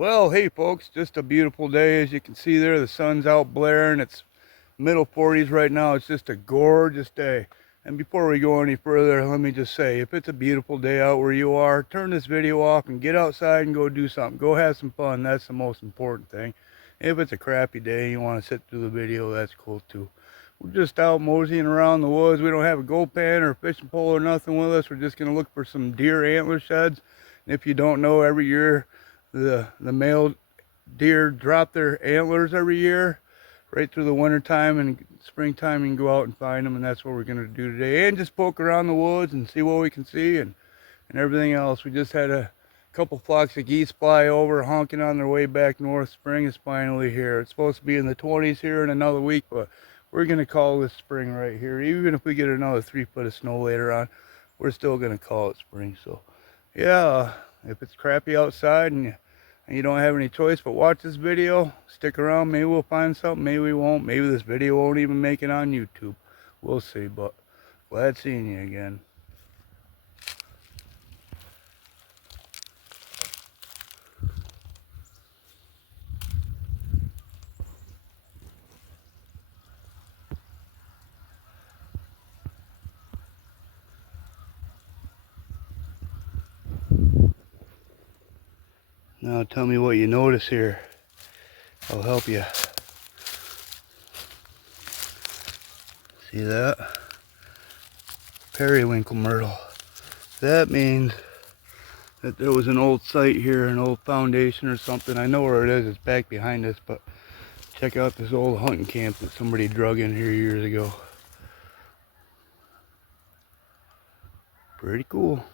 Well, hey folks, just a beautiful day. As you can see there, the sun's out blaring. It's middle 40s right now. It's just a gorgeous day. And before we go any further, let me just say, if it's a beautiful day out where you are, turn this video off and get outside and go do something. Go have some fun. That's the most important thing. If it's a crappy day and you want to sit through the video, that's cool too. We're just out moseying around the woods. We don't have a gold pan or a fishing pole or nothing with us. We're just going to look for some deer antler sheds. And if you don't know, every year the male deer drop their antlers every year right through the winter time, and springtime you can go out and find them, and that's what we're going to do today, and just poke around the woods and see what we can see and everything else. We just had a couple flocks of geese fly over honking on their way back north. Spring is finally here. It's supposed to be in the 20s here in another week, but we're going to call this spring right here. Even if we get another 3 foot of snow later on, we're still going to call it spring. So yeah, if it's crappy outside and you don't have any choice but watch this video, stick around. Maybe we'll find something, maybe we won't. Maybe this video won't even make it on YouTube. We'll see, but glad seeing you again. Now tell me what you notice here. I'll help you. See that? Periwinkle myrtle. That means that there was an old site here, an old foundation or something. I know where it is. It's back behind us, but check out this old hunting camp that somebody drug in here years ago. Pretty cool.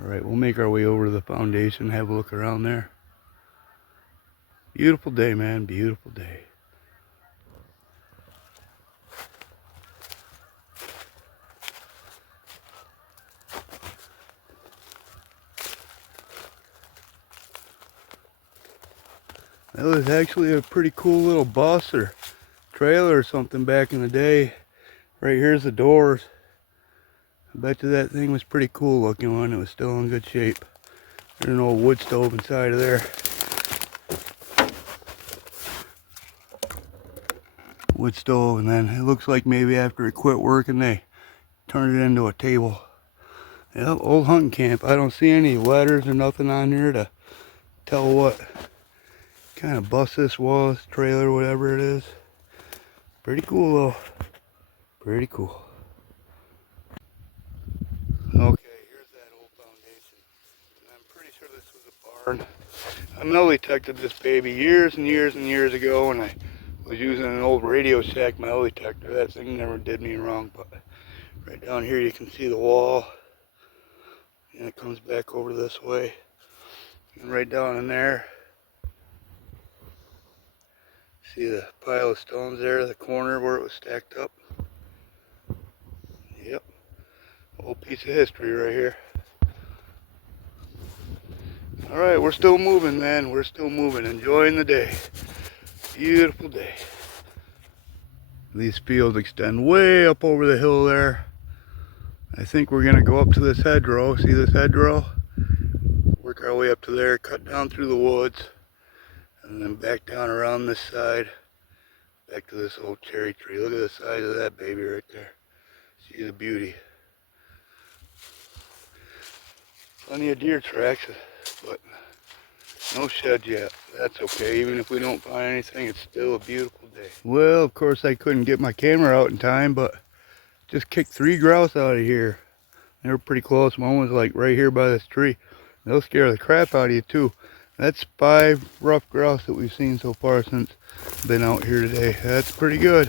Alright, we'll make our way over to the foundation, have a look around there. Beautiful day, man, beautiful day. That was actually a pretty cool little bus or trailer or something back in the day. Right here's the doors. I bet you that thing was pretty cool looking when it was still in good shape. There's an old wood stove inside of there. Wood stove, and then it looks like maybe after it quit working they turned it into a table. Yep, old hunting camp. I don't see any letters or nothing on here to tell what kind of bus this was, trailer, whatever it is. Pretty cool though. Pretty cool. Okay, here's that old foundation. And I'm pretty sure this was a barn. I metal detected this baby years and years and years ago, and I was using an old Radio Shack metal detector. That thing never did me wrong, but right down here you can see the wall. And it comes back over this way. And right down in there, see the pile of stones there, the corner where it was stacked up. Yep, old piece of history right here. Alright, we're still moving, man. We're still moving, enjoying the day. Beautiful day. These fields extend way up over the hill there. I think we're going to go up to this hedgerow. See this hedgerow? Work our way up to there, cut down through the woods, and then back down around this side, back to this old cherry tree. Look at the size of that baby right there. See the beauty. Plenty of deer tracks, but no sheds yet. That's okay. Even if we don't find anything, it's still a beautiful day. Well, of course I couldn't get my camera out in time, but just kicked 3 grouse out of here. They were pretty close. One was like right here by this tree. They'll scare the crap out of you too. That's 5 rough grouse that we've seen so far since been out here today. That's pretty good.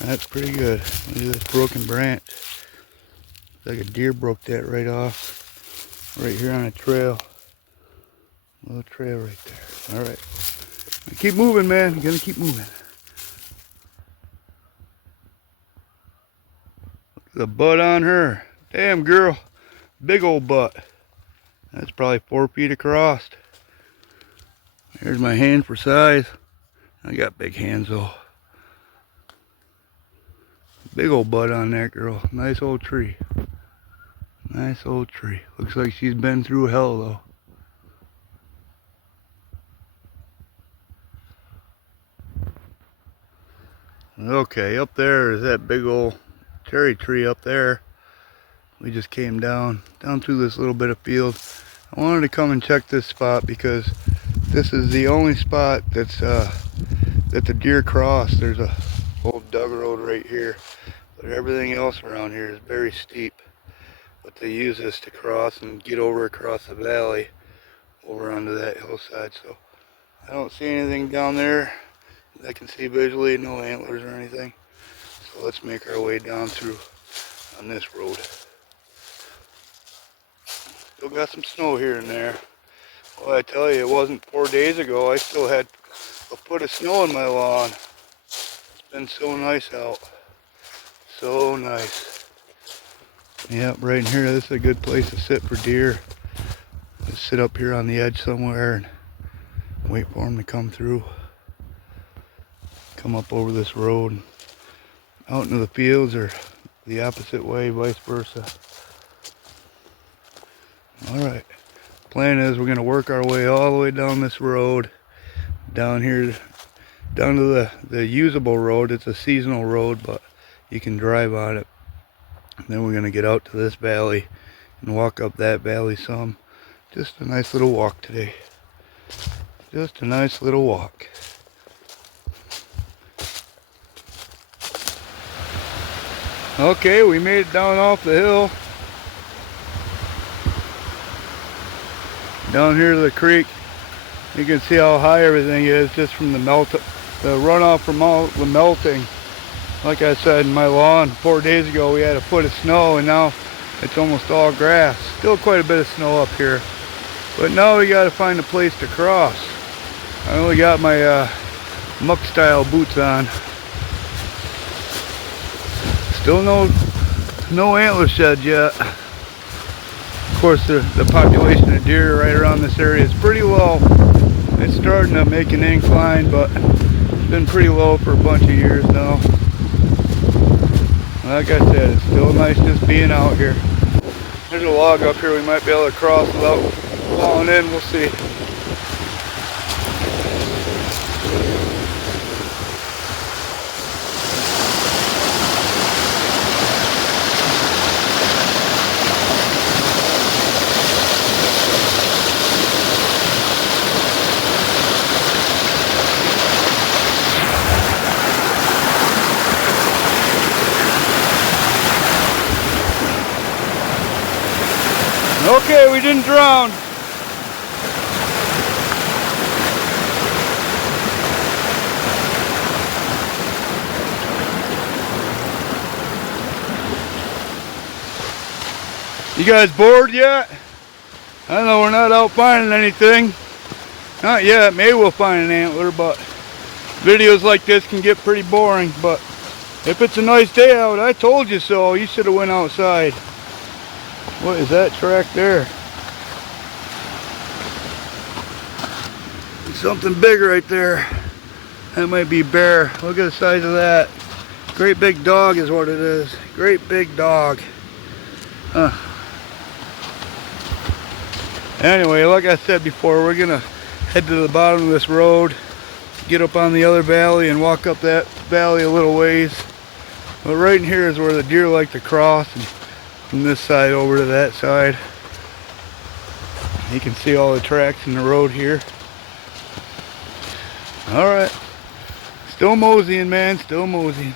That's pretty good. Look at this broken branch. It's like a deer broke that right off. Right here on a trail. Little trail right there. Alright. Keep moving, man. You gotta keep moving. Look at the butt on her. Damn, girl. Big old butt. That's probably 4 feet across. Here's my hand for size. I got big hands though. Big old butt on that girl. Nice old tree. Nice old tree. Looks like she's been through hell though. Okay, up there is that big old cherry tree up there. We just came down through this little bit of field. I wanted to come and check this spot because this is the only spot that's that the deer cross. There's a old dug road right here, but everything else around here is very steep. But they use this to cross and get over across the valley over onto that hillside. So I don't see anything down there that I can see visually, no antlers or anything. So let's make our way down through on this road. Still got some snow here and there. Well, I tell you, it wasn't 4 days ago. I still had a foot of snow on my lawn. It's been so nice out. So nice. Yep, right in here, this is a good place to sit for deer. Just sit up here on the edge somewhere and wait for them to come through. Come up over this road, out into the fields, or the opposite way, vice versa. Alright, plan is we're going to work our way all the way down this road, down here, down to the usable road. It's a seasonal road, but you can drive on it. And then we're going to get out to this valley and walk up that valley some. Just a nice little walk today. Just a nice little walk. Okay, we made it down off the hill. Down here to the creek. You can see how high everything is just from the runoff from all the melting. Like I said, in my lawn 4 days ago we had a foot of snow, and now it's almost all grass. Still quite a bit of snow up here. But now we got to find a place to cross. I only got my muck style boots on. Still no antler sheds yet. Of course, the population of deer right around this area is pretty low. It's starting to make an incline, but it's been pretty low for a bunch of years now. Like I said, it's still nice just being out here. There's a log up here we might be able to cross without falling in. We'll see. Okay, we didn't drown. You guys bored yet? I know we're not out finding anything. Not yet. Maybe we'll find an antler, but videos like this can get pretty boring. But if it's a nice day out, I told you so. You should have went outside. What is that track there? Something big right there. That might be bear. Look at the size of that. Great big dog is what it is. Great big dog. Huh. Anyway, like I said before, we're gonna head to the bottom of this road, get up on the other valley and walk up that valley a little ways. But right in here is where the deer like to cross, and from this side over to that side. You can see all the tracks in the road here. Alright. Still moseying, man. Still moseying.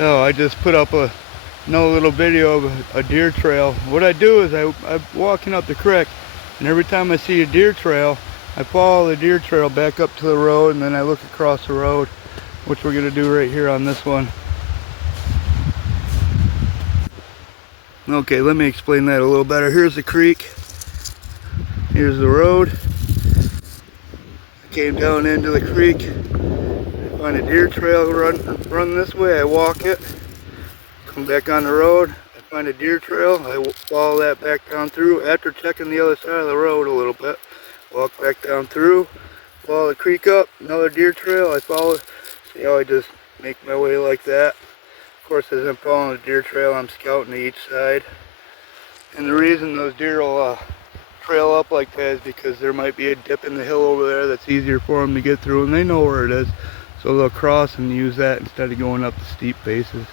So I just put up another little video of a deer trail. What I do is I'm walking up the creek, and every time I see a deer trail, I follow the deer trail back up to the road, and then I look across the road, which we're gonna do right here on this one. Okay, let me explain that a little better. Here's the creek. Here's the road. I came down into the creek. I find a deer trail, run this way. I walk it. Come back on the road. I find a deer trail. I follow that back down through. After checking the other side of the road a little bit, walk back down through. Follow the creek up. Another deer trail. I follow it. See how I just make my way like that. Of course, as I'm following the deer trail, I'm scouting to each side. And the reason those deer will trail up like that is because there might be a dip in the hill over there that's easier for them to get through, and they know where it is. So they'll cross and use that instead of going up the steep faces.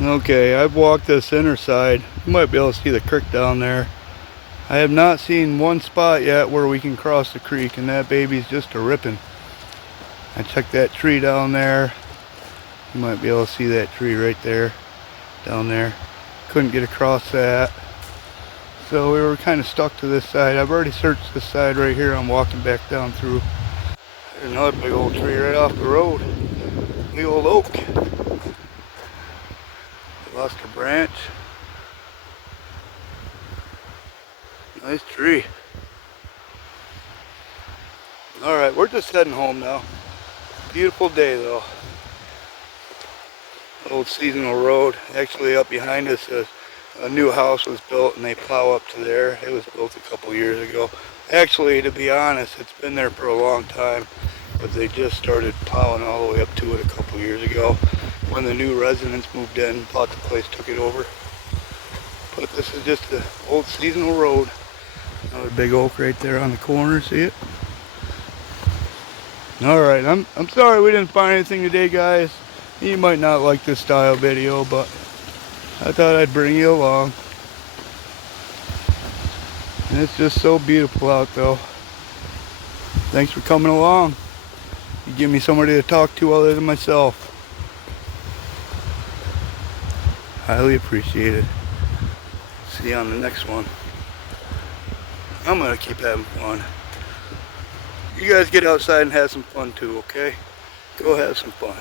Okay, I've walked this inner side. You might be able to see the creek down there. I have not seen one spot yet where we can cross the creek, and that baby's just a ripping. I checked that tree down there. You might be able to see that tree right there, down there. Couldn't get across that. So we were kind of stuck to this side. I've already searched this side right here. I'm walking back down through. There's another big old tree right off the road. The old oak. Lost a branch. Nice tree. Alright, we're just heading home now. Beautiful day though. Old seasonal road. Actually up behind us a new house was built, and they plow up to there. It was built a couple years ago. Actually, to be honest, it's been there for a long time, but they just started plowing all the way up to it a couple years ago. When the new residents moved in, bought the place, took it over. But this is just the old seasonal road. Another big oak right there on the corner, see it? Alright, I'm sorry we didn't find anything today, guys. You might not like this style video, but I thought I'd bring you along. And it's just so beautiful out though. Thanks for coming along. You give me somebody to talk to other than myself. Highly appreciated. See you on the next one. I'm gonna keep having fun. You guys get outside and have some fun too, okay? Go have some fun.